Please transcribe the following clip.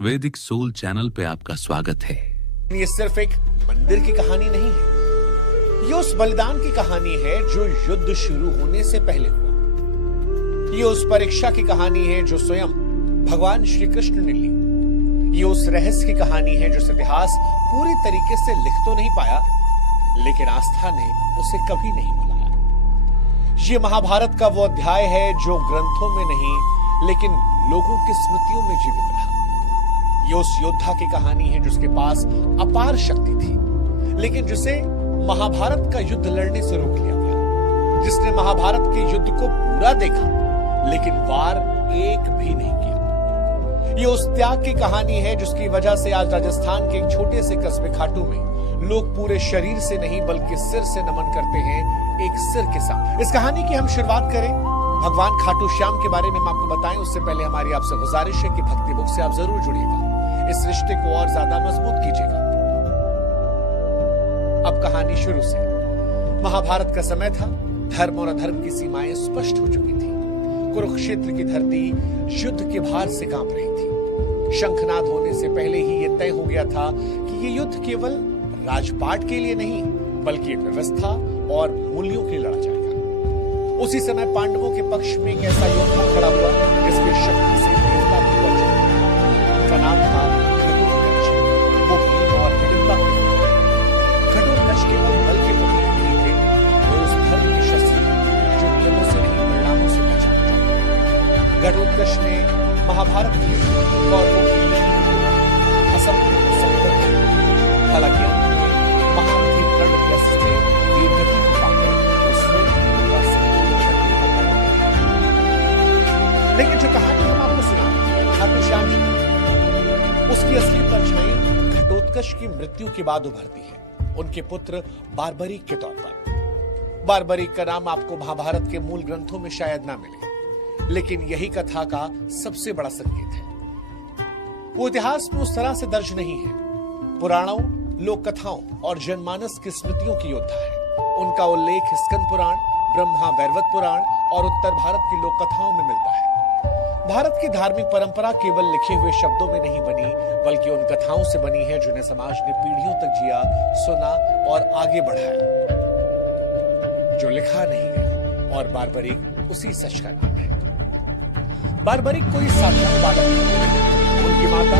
वैदिक soul channel पे आपका स्वागत है। ये सिर्फ एक मंदिर की कहानी नहीं है, ये उस बलिदान की कहानी है जो युद्ध शुरू होने से पहले हुआ। ये उस परीक्षा की कहानी है जो स्वयं भगवान श्री कृष्ण ने ली। ये उस रहस्य की कहानी है जो इतिहास पूरी तरीके से लिख तो नहीं पाया, लेकिन आस्था ने उसे कभी नहीं भुलाया। ये महाभारत का वो अध्याय है जो ग्रंथों में नहीं, लेकिन लोगों की स्मृतियों में जीवित रहा। ये उस योद्धा की कहानी है जिसके पास अपार शक्ति थी, लेकिन जिसे महाभारत का युद्ध लड़ने से रोक लिया गया। जिसने महाभारत के युद्ध को पूरा देखा, लेकिन वार एक भी नहीं किया। ये उस त्याग की कहानी है जिसकी वजह से आज राजस्थान के एक छोटे से कस्बे खाटू में लोग पूरे शरीर से नहीं बल्कि सिर से नमन करते हैं, एक सिर के साथ। इस कहानी की हम शुरुआत करें भगवान खाटू श्याम के बारे में हम आपको बताएं, उससे पहले हमारी आपसे गुजारिश है कि भक्ति बुक से आप जरूर जुड़िएगा, इस रिश्ते को और ज्यादा मजबूत कीजिएगा। अब कहानी शुरू से। महाभारत का समय था, धर्म और अधर्म की सीमाएं स्पष्ट हो चुकी थी। कुरुक्षेत्र की धरती युद्ध के भार से कांप रही थी। शंखनाद होने से पहले ही यह तय हो गया था कि यह युद्ध केवल राजपाट के लिए नहीं, बल्कि एक व्यवस्था और मूल्यों के लिए लड़ा जाएगा। उसी समय पांडवों के पक्ष में एक ऐसा योद्धा खड़ा हुआ जिसकी शक्ति से देवता भी बच गए। उनका नाम था घटोत्कच। वो भीम और हिडिंबा के पुत्र थे। घटोत्कच केवल बल के पुत्र नहीं थे, वो उस धर्म के शस्त्र थे जो नियमों से नहीं परिणामों से पहचाना जाता है। घटोत्कच ने महाभारत के कौरवों की असंभव को सफल किया। हालांकि महारथी कर्ण व्यस्त थे, वीरगति को पाकर लेकिन जो कहानी हम आपको सुना खाटू श्याम जी, उसकी असली परछाई घटोत्कच की मृत्यु के बाद उभरती है, उनके पुत्र बार्बरीक के तौर पर। बार्बरीक का नाम आपको महाभारत के मूल ग्रंथों में शायद ना मिले, लेकिन यही कथा का सबसे बड़ा संकेत है। वो इतिहास में उस तरह से दर्ज नहीं है। पुराणों, लोक कथाओं और जनमानस की स्मृतियों की योद्धा है। उनका उल्लेख स्कंद पुराण, ब्रह्मा वैवर्त पुराण और उत्तर भारत की लोक कथाओं में मिलता है। भारत की धार्मिक परंपरा केवल लिखे हुए शब्दों में नहीं बनी, बल्कि उन कथाओं से बनी है जिन्हें समाज ने पीढ़ियों तक जिया, सुना और आगे बढ़ाया, जो लिखा नहीं गया। और बार्बरीक उसी सच का नाम है। बार्बरीक कोई साधारण बालक नहीं। उनकी माता